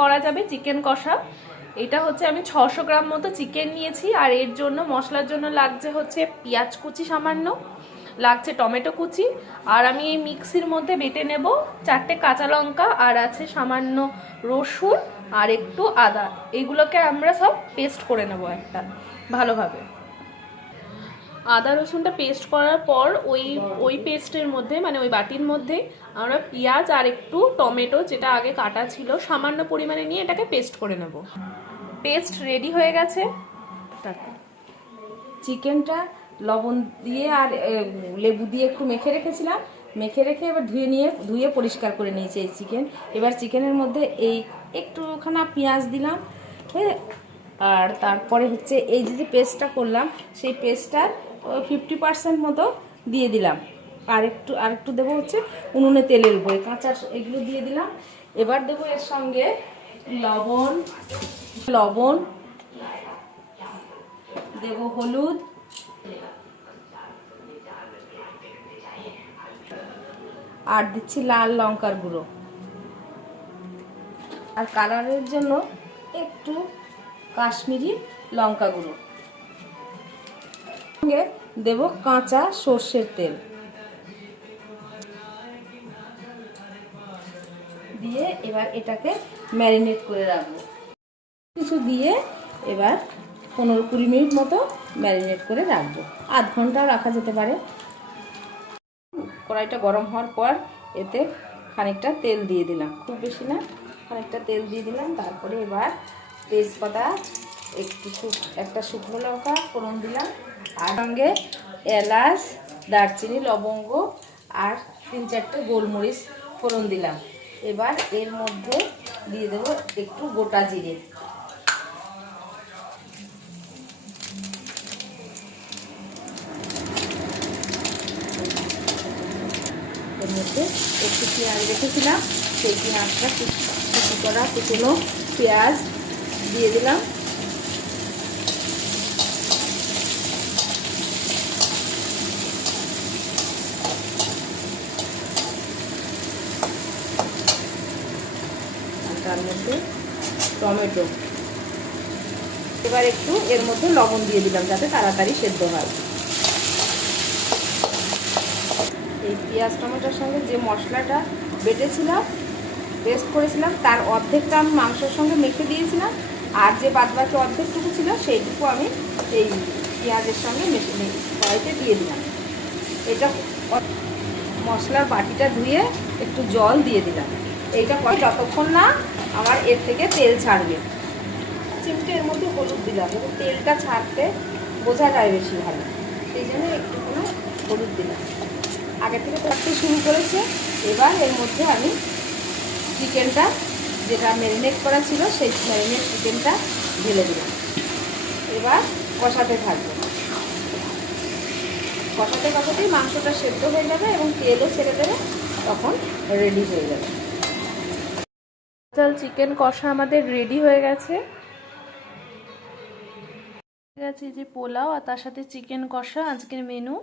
করা যাবে চিকেন কষা। এটা হচ্ছে আমি 600 গ্রাম মতো চিকেন নিয়েছি, আর এর জন্য মশলার জন্য লাগছে হচ্ছে পেঁয়াজ কুচি সামান্য, লাগছে টমেটো কুচি, আর আমি এই মিক্সির মধ্যে বেটে নেব 4টে কাঁচা লঙ্কা, আর আছে সামান্য রসুন আর একটু আদা। এইগুলোকে আমরা সব পেস্ট করে নেব একটা ভালোভাবে। আদা রসুনটা পেস্ট করার পর ওই পেস্টের মধ্যে মানে ওই বাটির মধ্যে আমরা পেঁয়াজ আর একটু টমেটো যেটা আগে কাটা ছিল সামান্য পরিমাণে নিয়ে এটাকে পেস্ট করে নেব। পেস্ট রেডি হয়ে গেছে। চিকেনটা লবণ দিয়ে আর লেবু দিয়ে একটু মেখে রেখেছিলাম, মেখে রেখে এবার ধুয়ে পরিষ্কার করে নিয়েছি এই চিকেন। এবার চিকেনের মধ্যে এই একটুখানা পেঁয়াজ দিলাম, আর তারপরে হচ্ছে এই যে পেস্টটা করলাম সেই পেস্টটার 50% মতো দিয়ে দিলাম, আর একটু দেবো হচ্ছে উনুনে তেলের উপরে কাঁচা এগুলো দিয়ে দিলাম। এবার দেবো এর সঙ্গে লবণ দেবো, হলুদ, আর দিচ্ছি লাল লঙ্কার গুঁড়ো, আর কালারের জন্য একটু কাশ্মীরি লঙ্কা গুঁড়ো, সঙ্গে দেব কাঁচা সর্ষের তেল দিয়ে এবার এটাকে ম্যারিনেট করে রাখবো। কিছু দিয়ে এবার 15-20 মিনিট মতো ম্যারিনেট করে রাখবো, আধ ঘন্টা রাখা যেতে পারে। কড়াইটা গরম হওয়ার পর এতে খানিকটা তেল দিয়ে দিলাম, খুব বেশি না, খানিকটা তেল দিয়ে দিলাম। তারপরে এবার তেজপাতা, একটা শুকনো লঙ্কা ফোড়ন দিলাম, আর সঙ্গে এলাচ, দারচিনি, লবঙ্গ আর 3-4টে গোলমরিচ ফোড়ন দিলাম। এবার এর মধ্যে দিয়ে দেবো একটু গোটা জিরে, এর মধ্যে একটু পেঁয়াজ রেখেছিলাম, সেই পেঁয়াজটা কুচি করা কুচনো পেঁয়াজ দিয়ে দিলাম। আর তার মধ্যে টমেটো, এবার একটু এর মধ্যে লবণ দিয়ে দিলাম যাতে তাড়াতাড়ি সেদ্ধ হয়। এই পেঁয়াজ টমেটোর সঙ্গে যে মশলাটা বেটেছিলাম, পেস্ট করেছিলাম, তার অর্ধেকটা আমি মাংসের সঙ্গে মেখে দিয়েছিলাম, আর যে বাদবাকি অর্ধেকটুকু ছিল সেইটুকু আমি এই পেঁয়াজের সঙ্গে কড়াইতে দিয়ে দিলাম। এটা মশলার বাটিটা ধুয়ে একটু জল দিয়ে দিলাম। এইটা পরে যতক্ষণ না আমার এর থেকে তেল ছাড়বে। চিমটে এর মধ্যে হলুদ দিলাম, এবং তেলটা ছাড়তে বোঝা যায় বেশি ভালো, সেই জন্য একটুখানি হলুদ দিলাম। আগে থেকে করতে শুরু করেছে। এবার এর মধ্যে আমি চিকেনটা যেটা ম্যারিনেট করা ছিল সেই ম্যারিনেট চিকেনটা ঢেলে দিলাম। এবার কষাতে থাকবো, কষাতেই মাংসটা সেদ্ধ হয়ে যাবে এবং তেলও ছেড়ে দেবে, তখন রেডি হয়ে যাবে। চিকেন কষা আমাদের রেডি হয়ে গেছে। যে পোলাও আর তার সাথে চিকেন কষা আজকের মেনু।